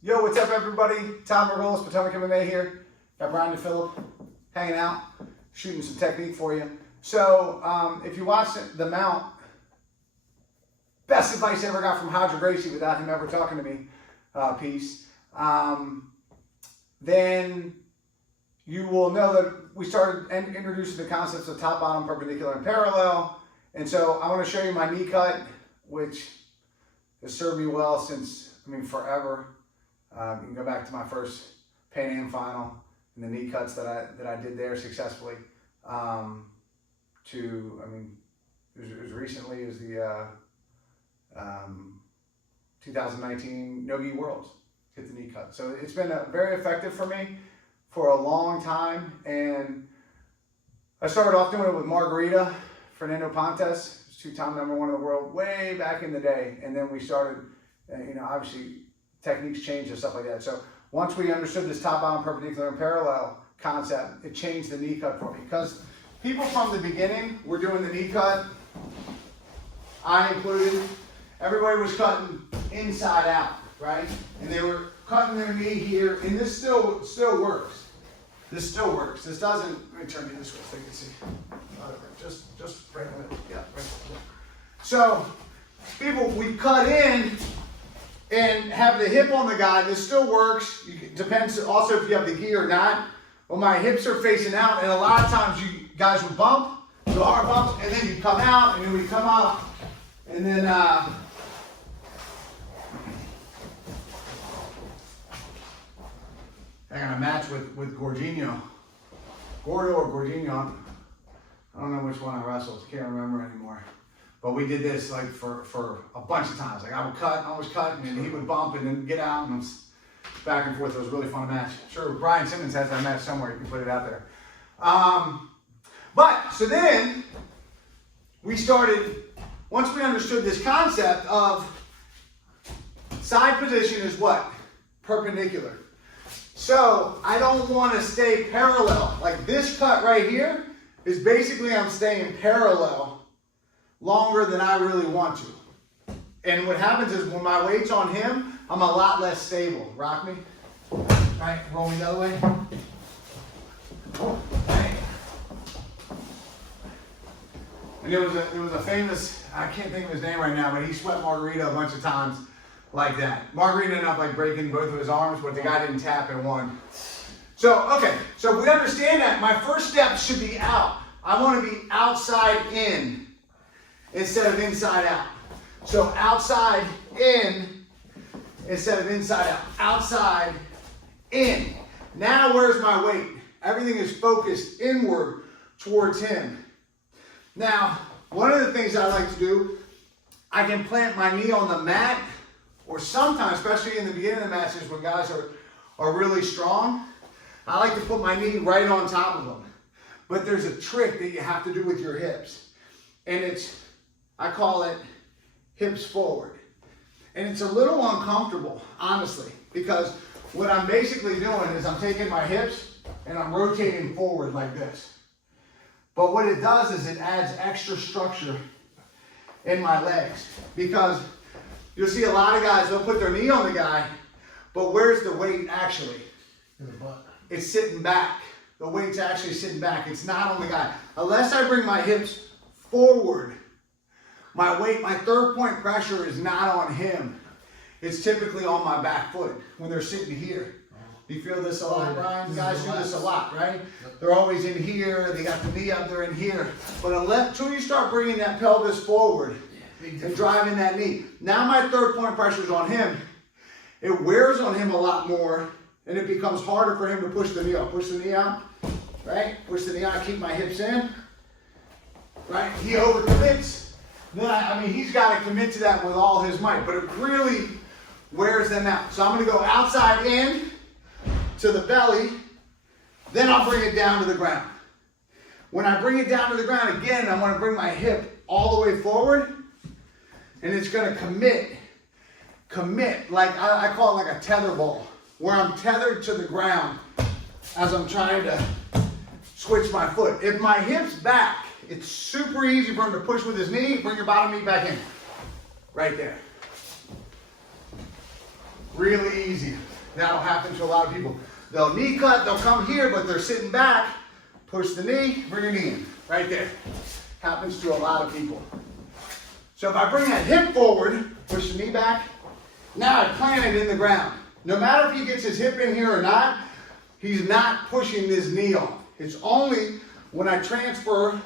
Yo, what's up everybody? Todd Margolis, Potomac MMA here. Got Brian and Phillip hanging out, shooting some technique for you. So, if you watch the mount, best advice I ever got from Hodger Gracie without him ever talking to me, piece, then you will know that we started introducing the concepts of top, bottom, perpendicular, and parallel. And so I want to show you my knee cut, which has served me well since, forever. You can go back to my first Pan Am final and the knee cuts that I did there successfully. It was as recently as the 2019 No-Gi Worlds, hit the knee cut. So it's been very effective for me for a long time. And I started off doing it with Margarita, Fernando Pontes, who's two-time #1 in the world way back in the day. And then we started, obviously techniques changed and stuff like that. So once we understood this top, bottom, perpendicular, and parallel concept, it changed the knee cut for me. Because people from the beginning were doing the knee cut, I included, everybody was cutting inside out, right? And they were cutting their knee here, and this still works. This still works. This doesn't, let me turn you this way so you can see. Whatever, just right in the middle. Yeah, right there. So, people, we cut in and have the hip on the guy. This still works. Depends also if you have the gi or not. Well, my hips are facing out, and a lot of times you guys would bump, the hard bumps, and then you come out, and then we come up, and then I got a match with Gorginho. Gordo or Gorginho. I don't know which one I wrestled. Can't remember anymore. But we did this like for a bunch of times. Like I would cut, always cut, and then he would bump and then get out, and it was back and forth. It was a really fun match. Sure, Brian Simmons has that match somewhere. You can put it out there. So then we started, once we understood this concept of side position is what? Perpendicular. So I don't want to stay parallel. Like this cut right here is basically I'm staying parallel longer than I really want to. And what happens is when my weight's on him, I'm a lot less stable. Rock me. All right, roll me the other way. Right. And there was a famous, I can't think of his name right now, but he swept Margarita a bunch of times like that. Margarita ended up like breaking both of his arms, but the guy didn't tap and won. So, okay, so we understand that my first step should be out. I want to be outside in instead of inside out. So outside in instead of inside out. Outside in. Now where's my weight? Everything is focused inward towards him. Now, one of the things I like to do, I can plant my knee on the mat, or sometimes, especially in the beginning of the matches when guys are really strong, I like to put my knee right on top of them. But there's a trick that you have to do with your hips. And I call it hips forward. And it's a little uncomfortable, honestly, because what I'm basically doing is I'm taking my hips and I'm rotating forward like this. But what it does is it adds extra structure in my legs, because you'll see a lot of guys, they'll put their knee on the guy, but where's the weight actually? In the butt. It's sitting back. The weight's actually sitting back. It's not on the guy. Unless I bring my hips forward, my weight, my third point pressure is not on him. It's typically on my back foot when they're sitting here. Do you feel this a lot, Brian? Guys do this a lot, right? They're always in here. They got the knee up there in here. But until you start bringing that pelvis forward and driving that knee, now my third point pressure is on him. It wears on him a lot more, and it becomes harder for him to push the knee out. Push the knee out, right? Push the knee out. Keep my hips in, right? He overcommits. Then he's got to commit to that with all his might, but it really wears them out. So I'm going to go outside in to the belly, then I'll bring it down to the ground. When I bring it down to the ground again, I want to bring my hip all the way forward, and it's going to commit, like I call it like a tether ball, where I'm tethered to the ground as I'm trying to switch my foot. If my hip's back, it's super easy for him to push with his knee, bring your bottom knee back in. Right there. Really easy. That'll happen to a lot of people. They'll knee cut, they'll come here, but they're sitting back. Push the knee, bring your knee in. Right there. Happens to a lot of people. So if I bring that hip forward, push the knee back, now I plant it in the ground. No matter if he gets his hip in here or not, he's not pushing this knee off. It's only when I transfer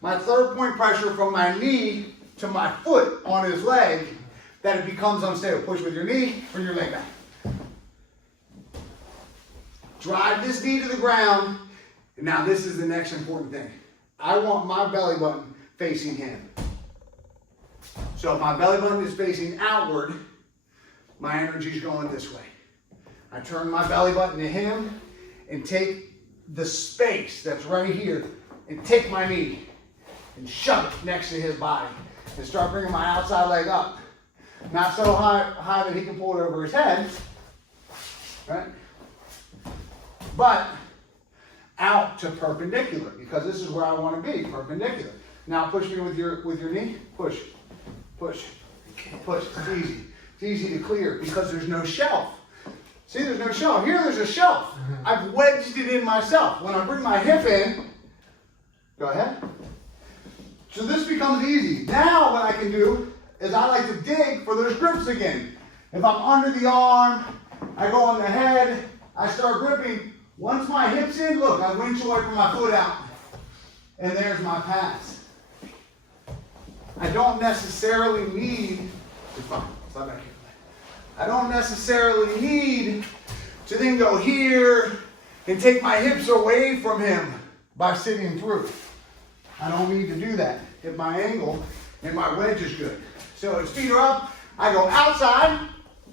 my third point pressure from my knee to my foot on his leg that it becomes unstable. Push with your knee, bring your leg back. Drive this knee to the ground. Now this is the next important thing. I want my belly button facing him. So if my belly button is facing outward, my energy is going this way. I turn my belly button to him and take the space that's right here and take my knee and shove it next to his body and start bringing my outside leg up. Not so high that he can pull it over his head, right? But out to perpendicular, because this is where I want to be, perpendicular. Now push me with your knee, push, push, push. It's easy. It's easy to clear because there's no shelf. See, there's no shelf. Here there's a shelf. I've wedged it in myself. When I bring my hip in, go ahead. So this becomes easy. Now what I can do is I like to dig for those grips again. If I'm under the arm, I go on the head, I start gripping. Once my hip's in, look, I winch away from my foot out. And there's my pass. I don't necessarily need, it's fine, stop back here. I don't necessarily need to then go here and take my hips away from him by sitting through. I don't need to do that if my angle and my wedge is good. So his feet are up, I go outside,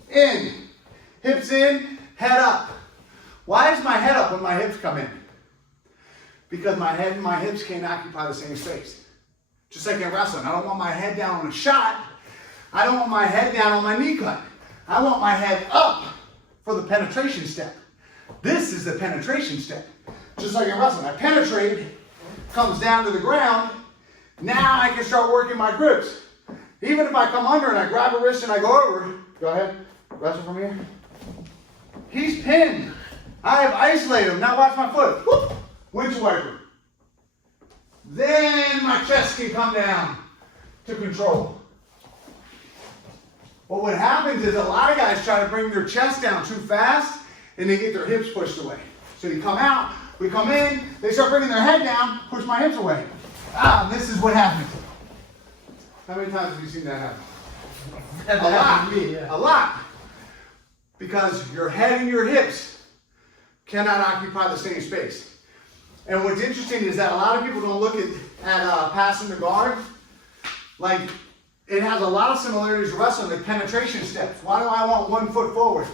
in, hips in, head up. Why is my head up when my hips come in? Because my head and my hips can't occupy the same space. Just like in wrestling, I don't want my head down on a shot. I don't want my head down on my knee cut. I want my head up for the penetration step. This is the penetration step. Just like in wrestling, I penetrate, comes down to the ground. Now I can start working my grips. Even if I come under and I grab a wrist and I go over, go ahead, wrestle from here. He's pinned. I have isolated him. Now watch my foot. Whoop, winch wiper. Then my chest can come down to control. But what happens is a lot of guys try to bring their chest down too fast and they get their hips pushed away. So you come out, we come in, they start bringing their head down, push my hips away. This is what happens. How many times have you seen that happen? A lot. A lot. Because your head and your hips cannot occupy the same space. And what's interesting is that a lot of people don't look at passing the guard. Like, it has a lot of similarities to wrestling, like penetration steps. Why do I want 1 foot forward?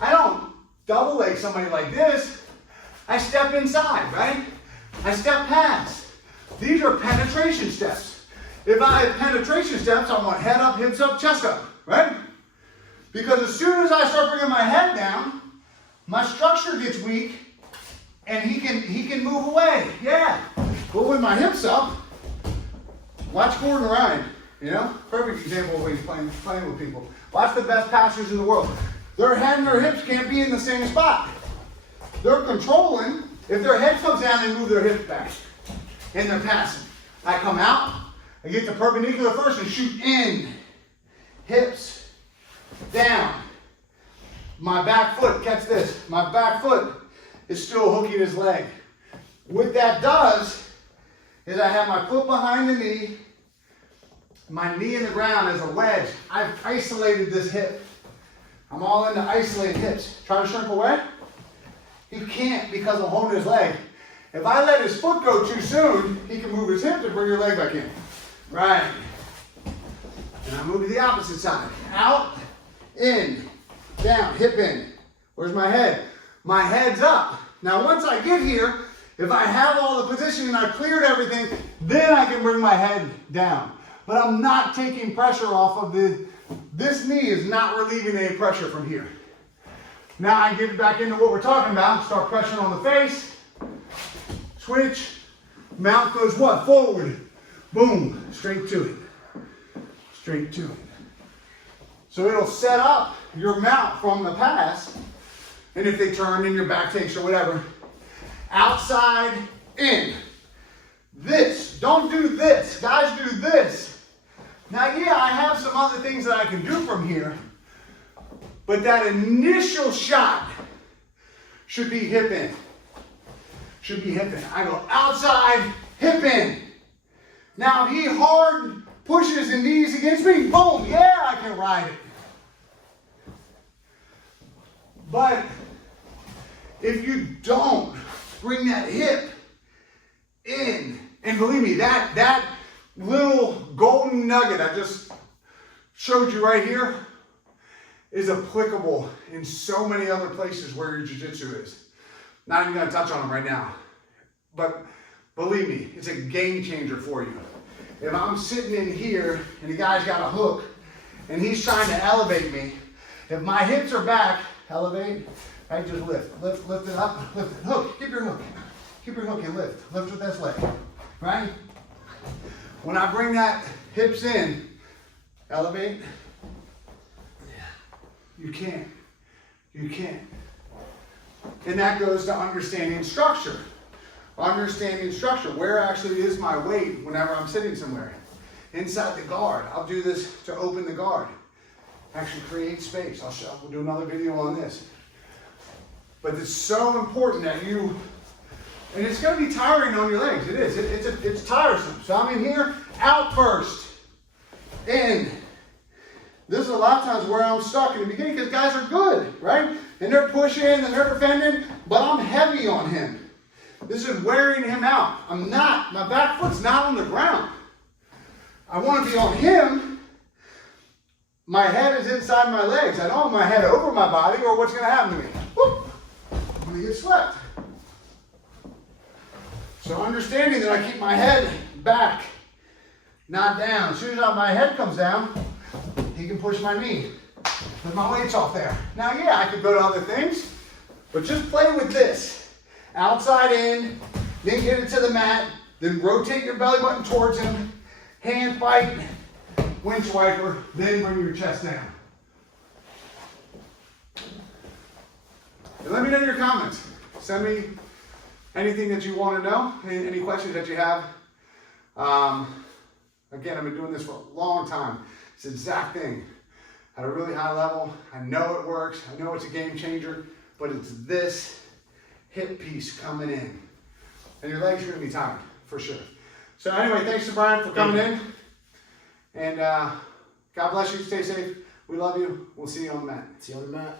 I don't double leg somebody like this. I step inside, right? I step past. These are penetration steps. If I have penetration steps, I want head up, hips up, chest up, right? Because as soon as I start bringing my head down, my structure gets weak and he can move away. Yeah. But with my hips up, watch Gordon Ryan. You know, perfect example of when he's playing with people. Watch the best passers in the world. Their head and their hips can't be in the same spot. They're controlling. If their head comes down, they move their hips back. And they're passing. I come out, I get the perpendicular first and shoot in. Hips, down. My back foot, catch this. My back foot is still hooking his leg. What that does is I have my foot behind the knee, my knee in the ground as a wedge. I've isolated this hip. I'm all into isolated hips. Try to shrink away? He can't because I'm holding his leg. If I let his foot go too soon, he can move his hip to bring your leg back in. Right. And I move to the opposite side. Out, in, down, hip in. Where's my head? My head's up. Now once I get here, if I have all the positioning and I've cleared everything, then I can bring my head down. But I'm not taking pressure off of this knee is not relieving any pressure from here. Now I get back into what we're talking about. Start pressuring on the face. Switch. Mount goes what? Forward. Boom. Straight to it. Straight to it. So it'll set up your mount from the pass, and if they turn in your back takes or whatever, outside, in. This, don't do this. Guys do this. Now, yeah, I have some other things that I can do from here, but that initial shot should be hip in. Should be hip in. I go outside, hip in. Now, if he hard pushes and knees against me, boom, yeah, I can ride it. But if you don't bring that hip in, and believe me, that little golden nugget I just showed you right here is applicable in so many other places where your jiu-jitsu is. Not even gonna touch on them right now. But believe me, it's a game changer for you. If I'm sitting in here and the guy's got a hook and he's trying to elevate me, if my hips are back, elevate, I just lift it up, lift it, hook, keep your hook. Keep your hook and lift with this leg, right? When I bring that hips in, elevate, you can't. And that goes to understanding structure. Understanding structure. Where actually is my weight whenever I'm sitting somewhere? Inside the guard. I'll do this to open the guard. Actually create space. We'll do another video on this. But it's so important that you, and it's going to be tiring on your legs. It is. It's tiresome. So I'm in here, out first, in. This is a lot of times where I'm stuck in the beginning because guys are good, right? And they're pushing and they're defending, but I'm heavy on him. This is wearing him out. I'm not. My back foot's not on the ground. I want to be on him. My head is inside my legs. I don't want my head over my body or what's going to happen to me. Whoop. I'm going to get swept. So understanding that I keep my head back, not down. As soon as my head comes down, he can push my knee. But my weight's off there. Now, yeah, I could go to other things, but just play with this. Outside in, then get it to the mat, then rotate your belly button towards him, hand fight, winch wiper, then bring your chest down. And let me know your comments. Send me anything that you want to know, any questions that you have. Again, I've been doing this for a long time. It's the exact thing. At a really high level, I know it works. I know it's a game changer, but it's this hip piece coming in. And your legs are going to be tired, for sure. So anyway, thanks to Brian for coming in. And God bless you. Stay safe. We love you. We'll see you on the mat. See you on the mat.